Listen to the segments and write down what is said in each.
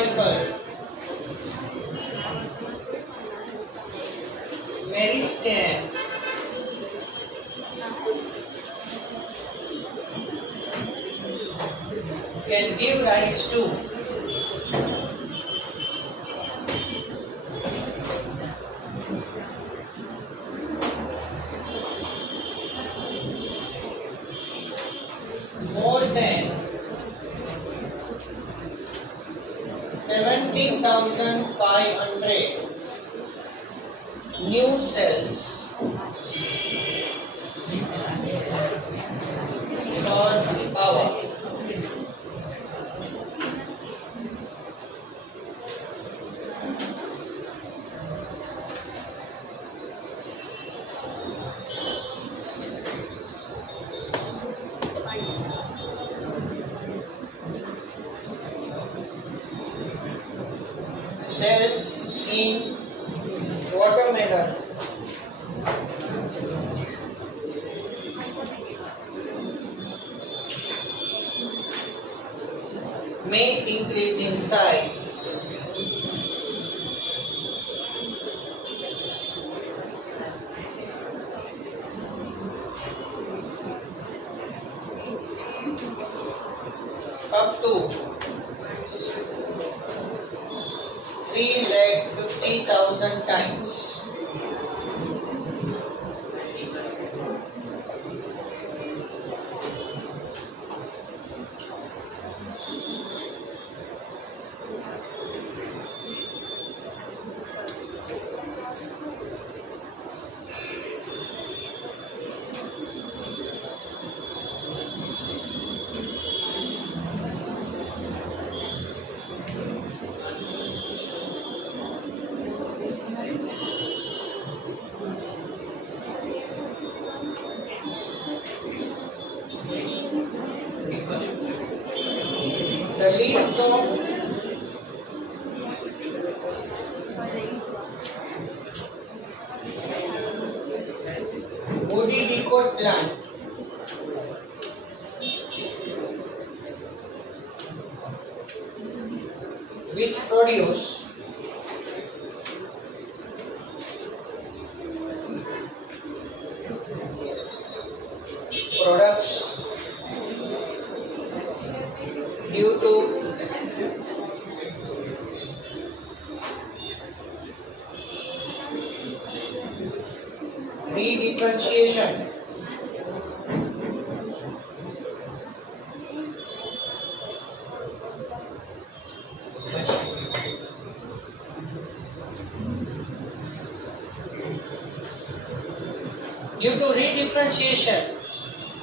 umbilical, meristem, can give rise to more than 17,500 new cells per hour. Cells in watermelon may increase in size up to 350,000 times. The list of woody dicot plant which produce products due to redifferentiation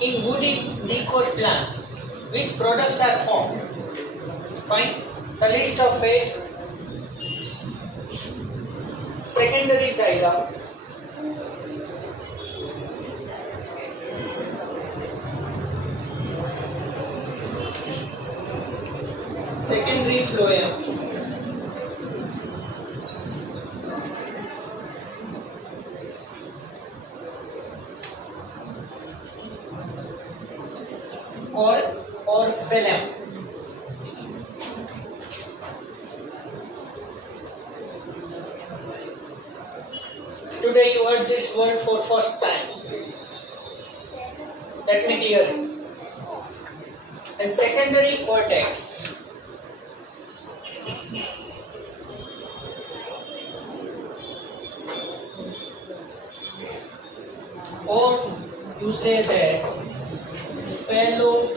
in woody dicot plant, which products are formed? Fine. The list of it: secondary xylem, secondary phloem, or phloem. Today you heard this word for first time. Let me clear it. And secondary cortex. Or you say that phloem.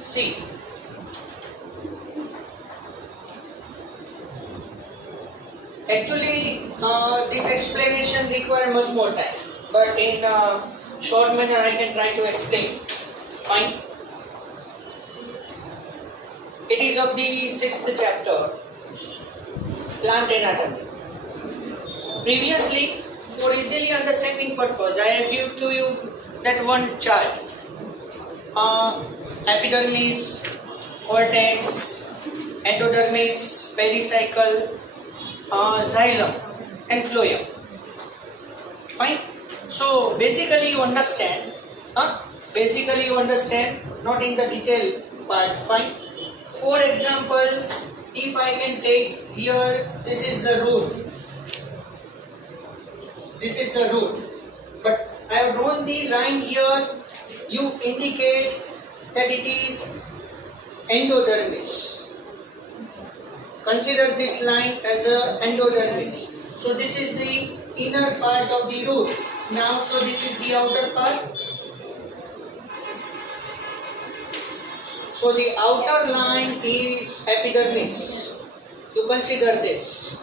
See, actually this explanation requires much more time, but in short manner I can try to explain. Fine. It is of the 6th chapter, plant anatomy. Previously, for easily understanding purpose, I have given to you that one chart. Epidermis, cortex, endodermis, pericycle, xylem and phloem. Fine. So basically you understand, not in the detail part. Fine. For example, if I can take here, this is the root, but I have drawn the line here. You indicate that it is endodermis. Consider this line as a endodermis. So this is the inner part of the root. Now, so this is the outer part. So the outer line is epidermis. You consider this.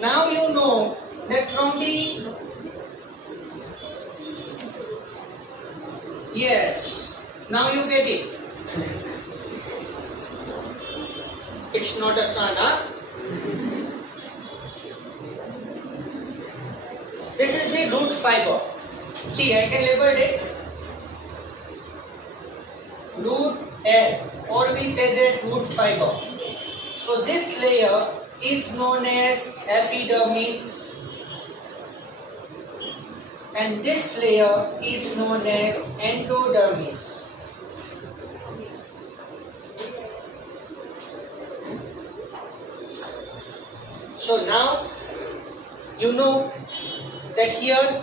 Now you know that from the now you get it. It's not a sana. This is the root fiber. See, I can label it root air, or we say that root fiber. So this layer is known as epidermis, and this layer is known as endodermis. So now you know that here,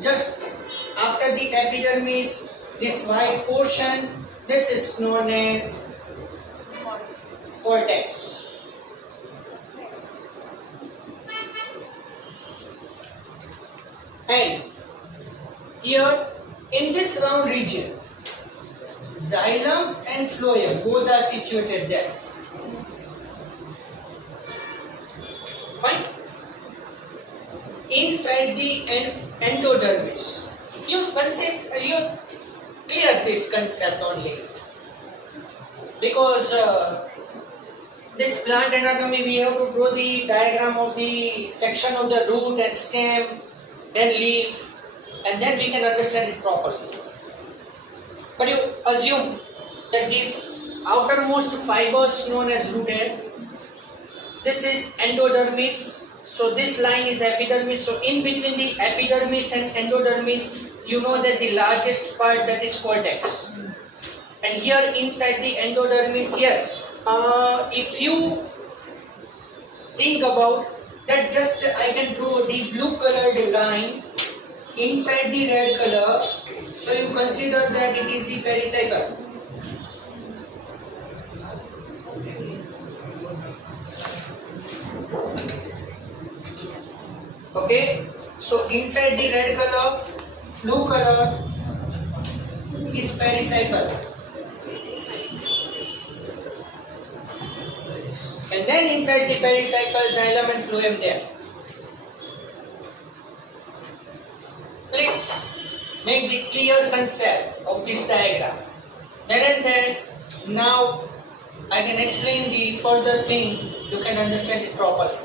just after the epidermis, this white portion, this is known as cortex. And here in this round region, xylem and phloem both are situated there. Fine. Inside the endodermis, you clear this concept only, because this plant anatomy we have to draw the diagram of the section of the root and stem, then leaf, and then we can understand it properly. But you assume that these outermost fibers known as root hair, this is endodermis. So this line is epidermis. So in between the epidermis and endodermis, you know that the largest part, that is cortex. And here inside the endodermis, yes, if you think about that, just I can draw the blue colored line inside the red color. So you consider that it is the pericycle. Okay, so inside the red color, blue color is pericycle, and then inside the pericycle, xylem and phloem there. Please make the clear concept of this diagram. Then and then, now I can explain the further thing. You can understand it properly.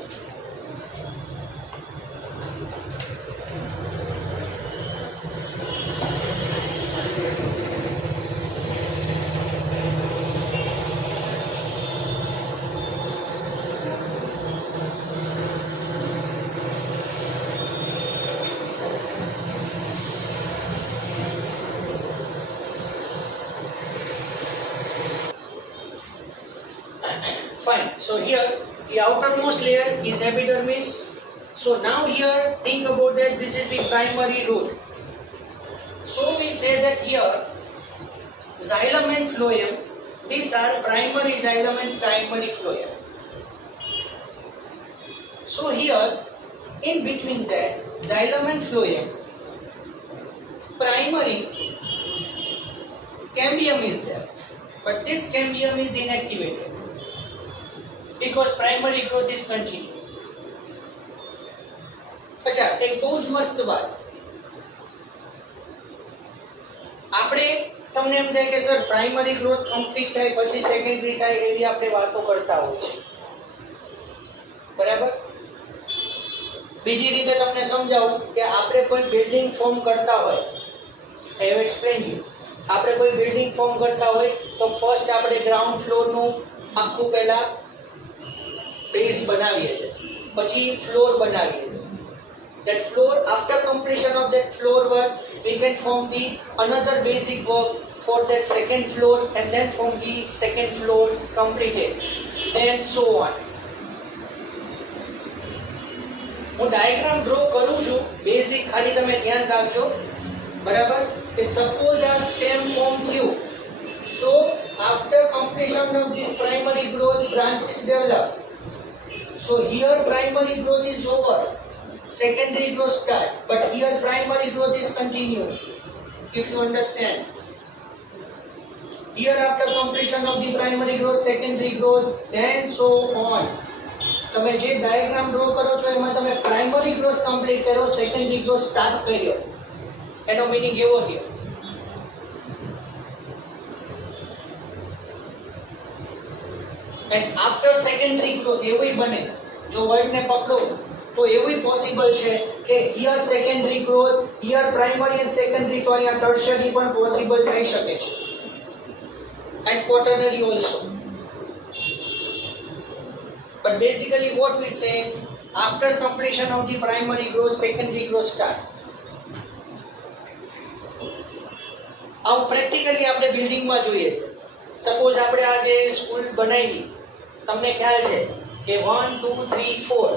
Fine. So here the outermost layer is epidermis. So now here think about that, this is the primary root. So we say that here xylem and phloem, these are primary xylem and primary phloem. So here in between that xylem and phloem, primary cambium is there, but this cambium is inactivated because primary growth is continued. अच्छा, एक बहुत मस्त बात, આપણે તમને એમ થાય કે sir primary growth complete થાય પછી સેકન્ડરી થાય એવી આપણે વાતો કરતા હોય છે, બરાબર? બીજી રીતે તમને સમજાવું કે આપણે કોઈ બિલ્ડિંગ ફોર્મ કરતા હોય, I have explained you, આપણે કોઈ બિલ્ડિંગ ફોર્મ કરતા હોય તો ફર્સ્ટ આપણે ગ્રાઉન્ડ ફ્લોરનું આખું પહેલા બેઝ બનાવીએ છીએ, પછી ફ્લોર બનાવીએ છીએ. That floor, after completion of that floor work, we can form the another basic work for that second floor, and then from the second floor completed, and so on. હું ડાયાગ્રામ ડ્રો કરું છું, બેઝિક ખાલી તમે ધ્યાન રાખજો, બરાબર? કે સપોઝ આ સ્ટેમ ફોર્મ થયું, so after completion of this primary growth, branches develop. So here primary growth is over, secondary growth start, but here primary growth is continued, if you understand. Here after completion of the primary growth, secondary growth, then so on. તમે જે diagram draw કરો છો એમાં તમે primary growth complete કરો, secondary growth start કર્યો, એનો મીનિંગ એવો થયો. એન્ડ આફ્ટર સેકન્ડરી ગ્રોથ એવું બને, જો વર્ડને પકડો તો એવું પોસિબલ છે કે here secondary growth, here primary and secondary, તો અહીંયા ટર્શરી પણ પોસિબલ થઈ શકે છે, and quaternary also. But basically what we say, after completion of the primary growth, secondary growth start. આવું પ્રેક્ટિકલી આપણે બિલ્ડિંગમાં જોઈએ. સપોઝ આપણે આ જે સ્કૂલ બનાવી, તમને ખ્યાલ છે કે 1 2 3 4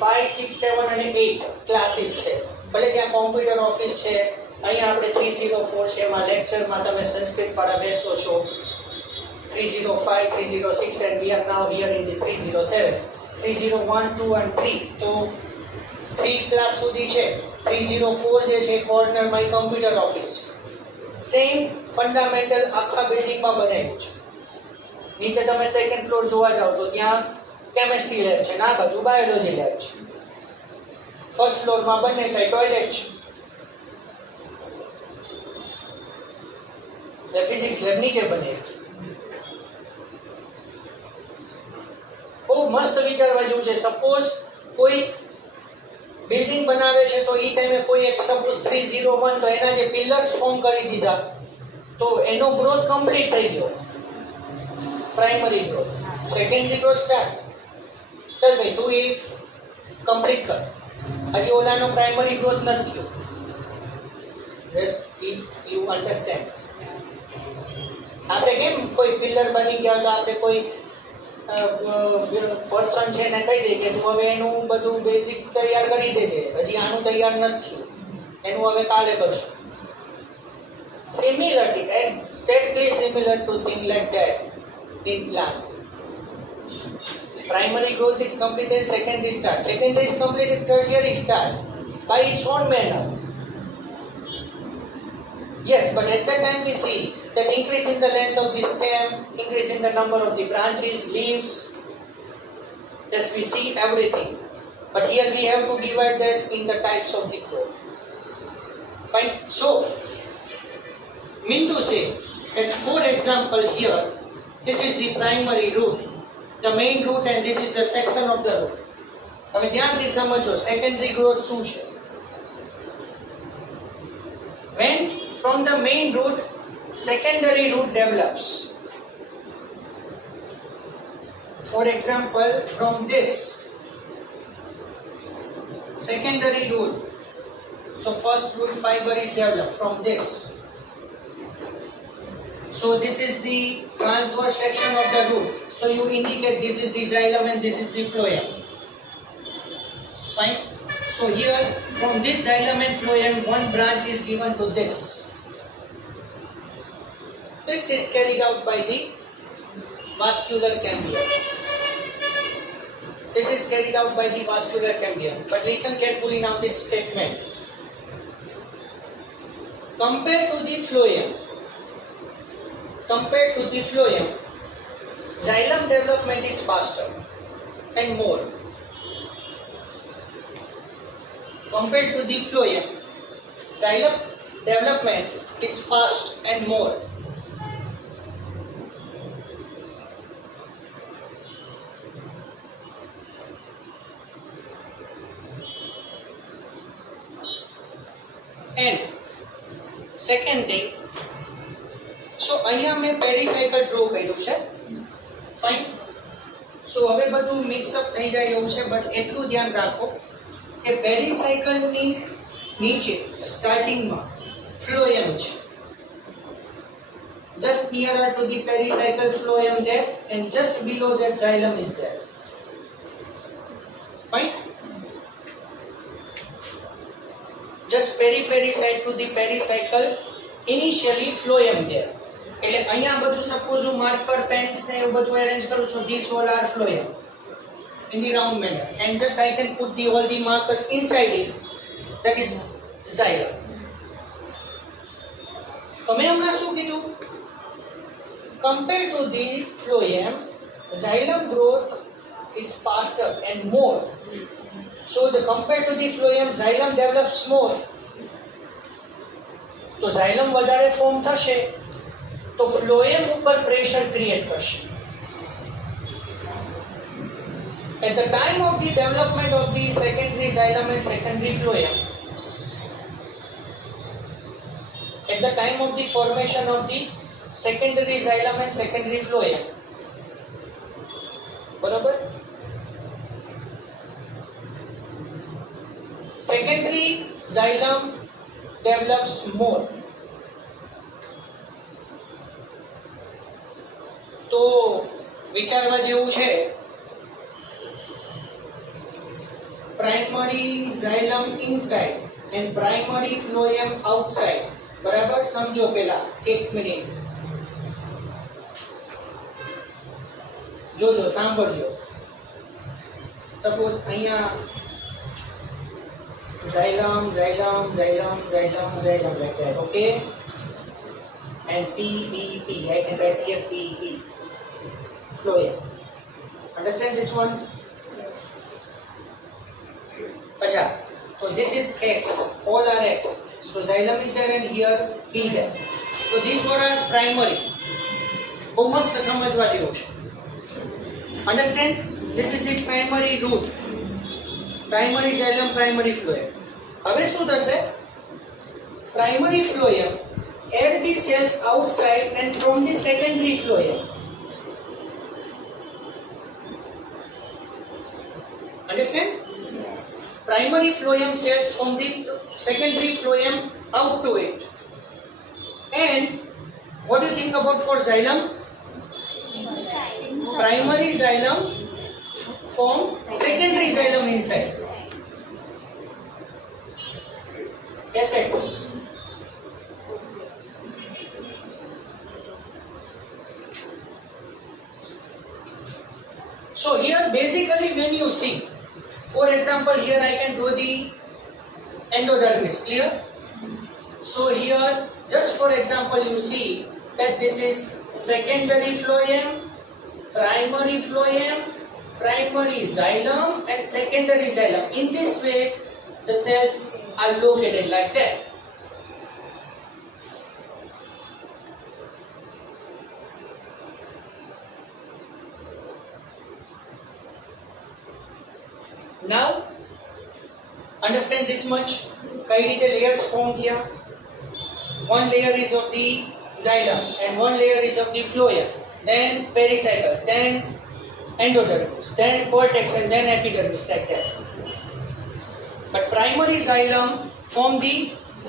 5 6 7 અને 8 ક્લાસીસ છે. ભલે ત્યાં કોમ્પ્યુટર ઓફિસ છે, અહીંયા આપણે 304 છે, એમાં લેક્ચરમાં તમે સંસ્કૃત પાડા બેસો છો, 305 306, and we are now here in the 307, 301 2 and 3. તો 3 ક્લાસ સુધી છે. 304 જે છે કોર્નરમાં કોમ્પ્યુટર ઓફિસ છે. સેમ ફંડામેન્ટલ આખા બિલ્ડિંગમાં બનાવ્યું છે. નીચે તમે સેકન્ડ ફ્લોર જોવા જાઓ તો ત્યાં કેમેસ્ટ્રી લેબ છે, ના બાજુ બાયોલોજી લેબ છે. ફર્સ્ટ ફ્લોરમાં બંને સાઈડ ટોયલેટ છે, એટલે ફિઝિક્સ લેબ નીચે બને. બહુ મસ્ત વિચારવા જેવું છે. સપોઝ કોઈ બિલ્ડિંગ બનાવે છે તો એ ટાઈમે કોઈ એક સપોઝ 301, તો એના જે પિલર્સ ફોર્મ કરી દીધા તો એનો ગ્રોથ કમ્પ્લીટ થઈ ગયો, primary growth. Secondary growth start. ચાલ ભાઈ તું એ કમ્પ્લીટ કર, હજી ઓલાનો પ્રાઇમરી ગ્રોથ નથી થયો. Just if you understand. આપણે કેમ કોઈ પિલર બની ગયા તો આપણે કોઈ પર્સન છે ને કહી દે કે તું હવે એનું બધું બેઝિક તૈયાર કરી દેજે, હજી આનું તૈયાર નથી, એનું હવે કાલે કરશું. Similarly, exactly similar to thing like that in plan. Primary growth is completed, secondary start. Secondary is completed, tertiary start by its own manner. Yes, but at that time we see that increase in the length of the stem, increase in the number of the branches, leaves. Yes, we see everything. But here we have to divide that in the types of the growth. Fine. So, mean to say that for example here, this is the primary root, the main root, and this is the section of the root. હવે ધ્યાનથી સમજો secondary growth શું છે. When from the main root, secondary root develops. For example, from this secondary root, so first root fiber is developed from this. So this is the transverse section of the root. So you indicate this is the xylem and this is the phloem. Fine. So here from this xylem and phloem, one branch is given to this. This is carried out by the vascular cambium. This is carried out by the vascular cambium. But listen carefully now this statement. Compared to the phloem, xylem development is faster and more. Compared to the phloem, xylem development is fast and more. And second thing, સો અહીંયા મેં પેરીસાયકલ ડ્રો કર્યું છે. ફાઇન. સો હવે બધું મિક્સઅપ થઈ જાય એવું છે, બટ એટલું ધ્યાન રાખો કે પેરીસાયકલની નીચે સ્ટાર્ટિંગમાં ફ્લોએમ છે. Just nearer to the pericycle phloem there, and just below that xylem is there. Fine. Just periphery side to the pericycle, initially phloem there. એટલે અહીંયા બધું સપોઝ હું માર્કર પેન્સ ને એવું બધું અરેન્જ કરું છું. These all are phloem in the round manner, and just I can put all the markers inside it. That is xylem. તો મેં હમણાં શું કીધું? Compared to the phloem, xylem growth is faster and more. So the compared to the phloem, xylem develops more. तो xylem વધારે ફોર્મ થશે તો phloem ઉપર પ્રેશર ક્રિએટ કરશે. At the time of the development of the secondary xylem and secondary phloem, at the time of the formation of the secondary xylem and secondary phloem, બરાબર, secondary xylem develops more. તો વિચારવા જેવું છે, primary xylem inside and primary phloem outside. બરાબર, સમજો પેલા એક મિનિટ જોજો, સાંભળજો. સપોઝ અહીંયા xylem, xylem, xylem, xylem, xylem like that, okay? And P, P, P. I can write here P, P. Phloem. Understand this one? Acha. So this is X. All are X. So xylem is there and here P there. So these four are primary. બહુ મસ્ત સમજવા જેવું છે. Understand? This is the primary root. Primary xylem, primary phloem. હવે શું થશે? Primary phloem add the cells outside and from the secondary phloem. Understand? Primary phloem cells from the secondary phloem out to it. And what do you think about for xylem? Primary xylem form secondary xylem inside. SX. So here basically when you see, for example here I can draw the endodermis, clear? So here just for example you see that this is secondary phloem, primary phloem, primary xylem and secondary xylem. In this way the cells are located like that. Now understand this much. કઈ રીતે layers form થયા? One layer is of the xylem and one layer is of the phloem, then pericycle, then endodermis, then cortex and then epidermis, like that. But primary xylem form the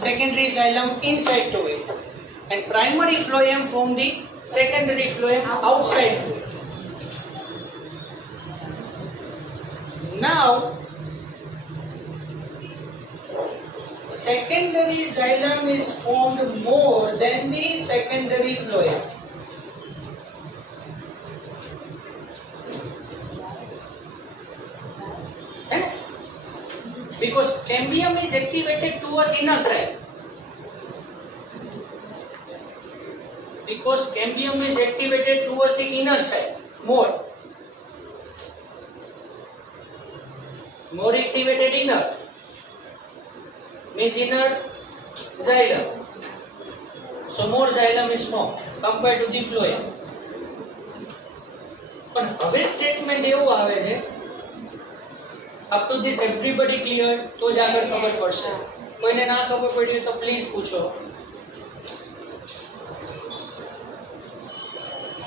secondary xylem inside to it, and primary phloem form the secondary phloem outside to it. Now secondary xylem is formed more than the secondary phloem. Because cambium is activated towards inner side. Because cambium is activated towards the inner side more. More activated inner means inner xylem. So more xylem is formed compared to the phloem. પણ હવે સ્ટેટમેન્ટ એવું આવે છે, up to this everybody clear? તો જ આગળ ખબર પડશે. કોઈને ના ખબર પડી તો પ્લીઝ પૂછો.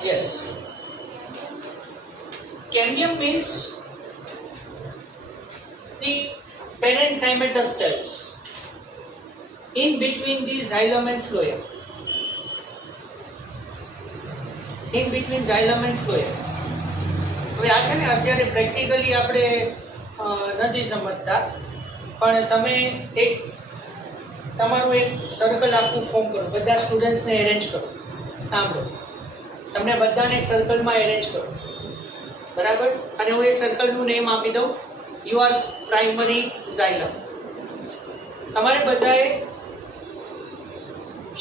Yes. Cambium means the parenchymatous cells in between the xylem and phloem. In between xylem and phloem. હવે આ છે ને અત્યારે પ્રેક્ટિકલી આપણે નથી સમજતા, પણ તમે એક તમારું એક સર્કલ આખું ફોર્મ કરો, બધા સ્ટુડન્ટ્સને એરેન્જ કરો. સાંભળો, તમને બધાને એક સર્કલમાં એરેન્જ કરો, બરાબર? અને હું એ સર્કલનું નેમ આપી દઉં, યુ આર પ્રાઇમરી ઝાયલમ. તમારે બધાએ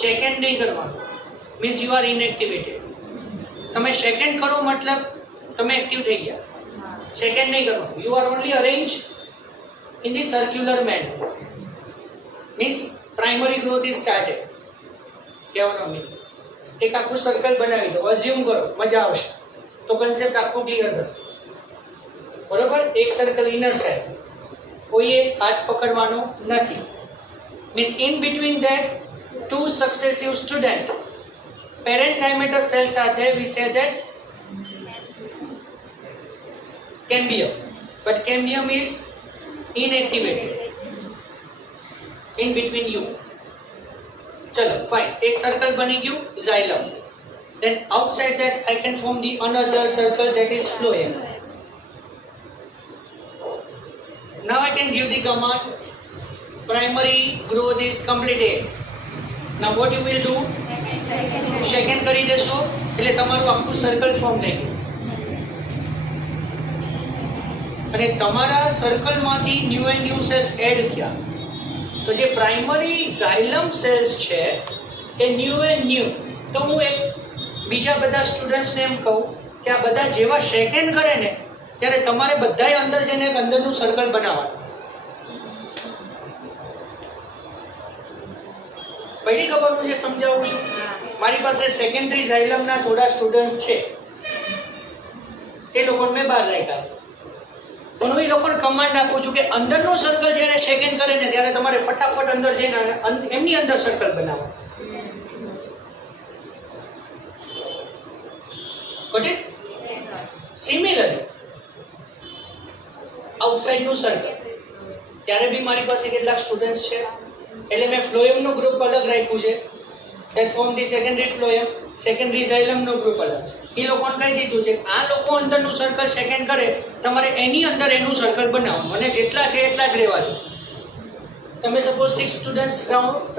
સેકન્ડ નહીં કરવાનું, મીન્સ યુ આર ઇનએક્ટિવેટેડ. તમે સેકન્ડ કરો મતલબ તમે એક્ટિવ થઈ ગયા. સેકન્ડ નહીં કરવાનું, you are only arrange in the circular manner, means primary growth is started. કહેવાનો મીન એક આખું સર્કલ બનાવી દો, અઝ્યુમ કરો, મજા આવશે તો કન્સેપ્ટ આખો ક્લિયર થશે. બરોબર? એક સર્કલ ઇનર સાઇડ, કોઈએ હાથ પકડવાનો નથી. Means in between that two successive student parenchymatous cells are there, we say that cambium, but cambium is inactivated in between you. Chalo, fine. एक circle बनी गयु xylem. Then outside that I can form the another circle, that is phloem. Now I can give the command primary growth is completed. Now what you will do? Second કરી દેશો એટલે તમારું આખું circle form થઈ ગયું. અને તમારા સર્કલમાંથી new and new sales add થયા. તો જે પ્રાઇમરી ઝાયલમ સેલ્સ છે એ ન્યૂ એન્ડ ન્યૂ. તો હું એક બીજા બધા સ્ટુડન્ટ્સને એમ કહું કે આ બધા જેવા સેકન્ડ કરે ને ત્યારે તમારે બધાએ અંદર જઈને એક અંદરનું સર્કલ બનાવવાનું. પહેલી ખબર હું જે સમજાવું છું, મારી પાસે સેકન્ડરી ઝાયલમના થોડા સ્ટુડન્ટ્સ છે, એ લોકોને મેં બહાર રાખ્યા. પણ હું એ લોકોને કમાન્ડ આપું છું કે અંદરનું સર્કલ જ્યારે સેકન્ડ કરે ને ત્યારે તમારે ફટાફટ અંદર જઈને એમની અંદર સર્કલ બનાવો. Got it? સિમિલરલી આઉટસાઇડનું સર્કલ ત્યારે બી મારી પાસે કેટલાક સ્ટુડન્ટ્સ છે, એટલે મેં ફ્લોએમનું ગ્રુપ અલગ રાખ્યું છે. that form the secondary phloem, secondary xylem નો ગ્રુપ અલગ છે. એ લોકોને કહી દીધું છે આ લોકો અંદરનું સર્કલ સેકન્ડ કરે, તમારે એની અંદર એનું સર્કલ બનાવવાનું, અને જેટલા છે એટલા જ રહેવા દો. તમે સપોઝ 6 સ્ટુડન્ટ્સ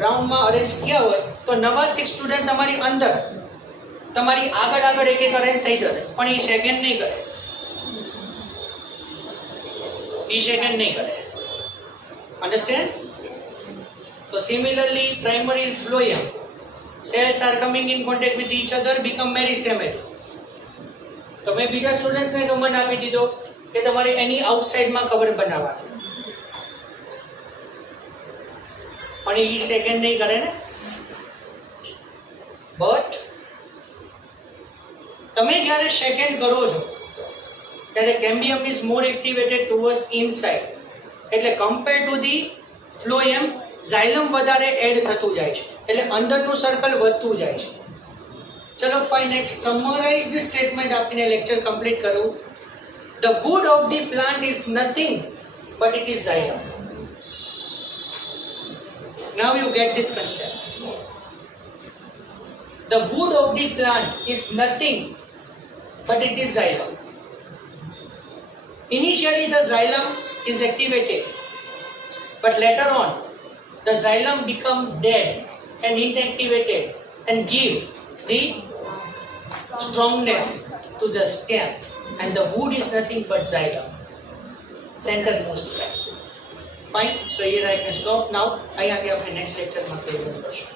રાઉન્ડમાં અરેન્જ થયા હોય તો નવા 6 સ્ટુડન્ટ તમારી અંદર તમારી આગળ એક અરેન્જ થઈ જશે, પણ એ સેકન્ડ નહીં કરે. Understand? So similarly, primary phloem cells are coming in contact with each other, become meristematic. તો મેં બીજા સ્ટુડન્ટ્સને કમાન્ડ આપી દીધો કે તમારે એની આઉટસાઇડમાં કવર બનાવવાનું, પણ એ સેકન્ડ નહીં કરે ને. બટ તમે જ્યારે સેકન્ડ કરો છો ત્યારે cambium is more activated towards inside, એટલે કમ્પેર ટુ ધી ફ્લોએમ ઝાયલમ વધારે એડ થતું જાય છે, એટલે અંદરનું સર્કલ વધતું જાય છે. ચલો ફાઇન, એક સમરાઇઝ્ડ સ્ટેટમેન્ટ આપીને લેક્ચર કમ્પ્લીટ કરું. The wood of the plant is nothing but it is xylem. Now you get this concept. The wood of the plant is nothing but it is xylem. Initially the xylem is activated, but later on the xylem become dead and inactivated and give the strongness to the stem, and the wood is nothing but xylem, centermost side. Fine, so here I can stop now. I आगे अपने next lecture में continue करશું.